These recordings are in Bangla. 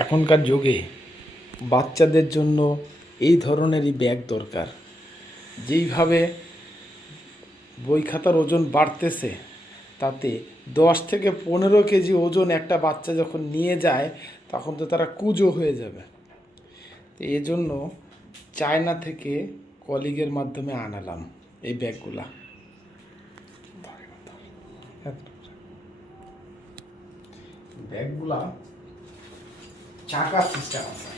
এখনকার যুগে বাচ্চাদের জন্য এই ধরনেরই ব্যাগ দরকার। যেইভাবে বই খাতার ওজন বাড়তেছে, তাতে 10 থেকে 15 কেজি ওজন একটা বাচ্চা যখন নিয়ে যায় তখন তো তারা কুঁজো হয়ে যাবে। তো এই জন্য চায়না থেকে কলিগের মাধ্যমে আনালাম এই ব্যাগগুলা। ব্যাগগুলা চাকা সিস্টেম আছে,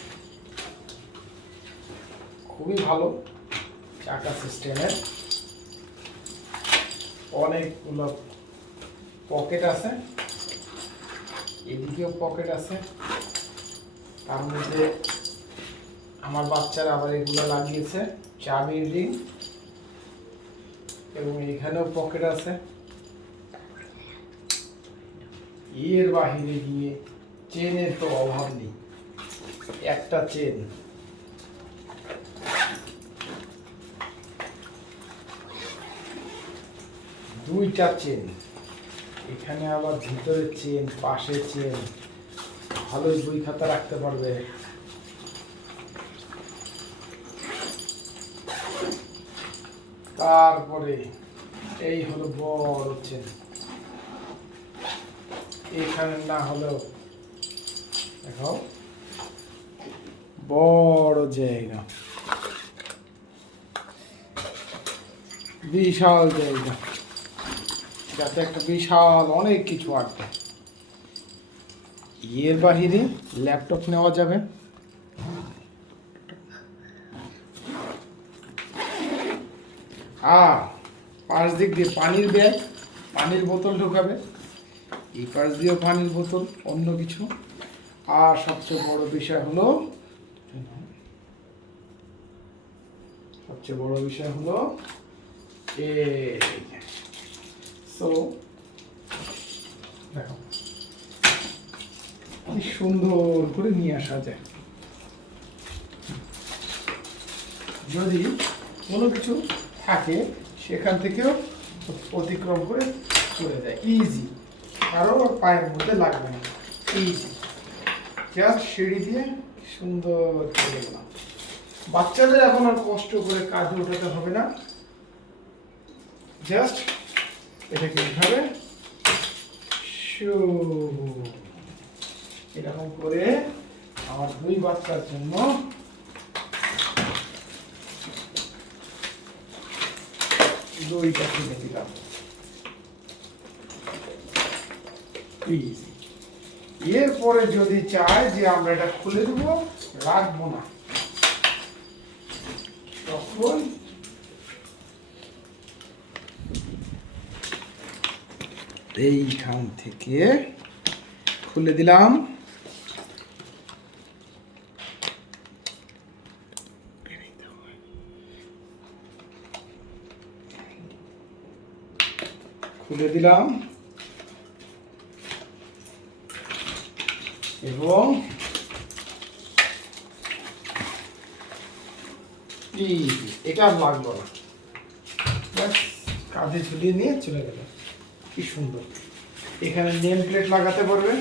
খুবই ভালো চাকা সিস্টেমের। অনেকগুলো পকেট আছে, এদিকেও পকেট আছে। তার মধ্যে আমার বাচ্চারা আবার এগুলো লাগিয়েছে চাবির রিং, এবং এখানেও পকেট আছে। এর বাহিরে গিয়ে চেনের তো অভাব নেই। একটা চেন, দুইটা চেন, এখানে আবার ভিতরে চেন, পাশে চেন, ভালোই বই খাতা রাখতে পারবে। তারপরে এই হলো বড় চেন, এখানে না হলেও দেখো বড় জায়গা, বিশাল জায়গা, যাতে একটা বিশাল অনেক কিছু আটবে। এর বাহিরে ল্যাপটপ নেওয়া যাবে, আর পাশ দিক দিয়ে পানির ব্যাগ, পানির বোতল ঢোকাবে, এই পাশ দিয়েও পানির বোতল, অন্য কিছু। আর সবচেয়ে বড় বিষয় হলো দেখো কি সুন্দর করে নিয়ে আসা যায়। যদি কোনো কিছু থাকে সেখান থেকেও অতিক্রম করে চলে যায় ইজি, কারো পায়ের মধ্যে লাগবে না, ইজি। জাস্ট সিঁড়ি দিয়ে সুন্দর চলে গেলাম। বাচ্চাদের এখন আর কষ্ট করে কাঁধে ওঠাতে হবে না, জাস্ট এটাকে এইভাবে এরকম করে আমার দুই বাচ্চার জন্য দুইটা কিনে দিলাম। এরপরে যদি চায় যে আমরা এটা খুলে দেবো, রাখবো না, তখন এইখান থেকে খুলে দিলাম। খুলে দিলাম এবং এটা আর লাগলো না, কাঁধে ঝুলিয়ে নিয়ে চলে গেল। কি সুন্দর, এখানে নেম প্লেট লাগাতে পারবে।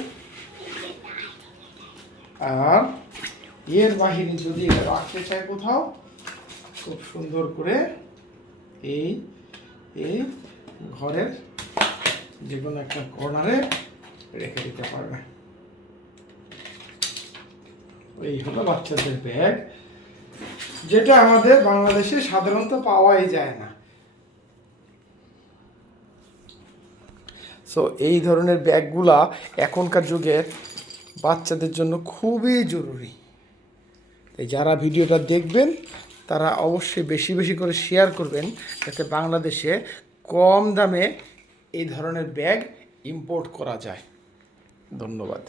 আর এর বাহিরে যদি এটা রাখতে চায় কোথাও, খুব সুন্দর করে এই ঘরের যে কোনো একটা কর্নারে রেখে দিতে পারবে। এই হলো বাচ্চাদের ব্যাগ, যেটা আমাদের বাংলাদেশে সাধারণত পাওয়াই যায় না। সো এই ধরনের ব্যাগগুলা এখনকার যুগে বাচ্চাদের জন্য খুবই জরুরি। তাই যারা ভিডিওটা দেখবেন তারা অবশ্যই বেশি বেশি করে শেয়ার করবেন, যাতে বাংলাদেশে কম দামে এই ধরনের ব্যাগ ইম্পোর্ট করা যায়। ধন্যবাদ।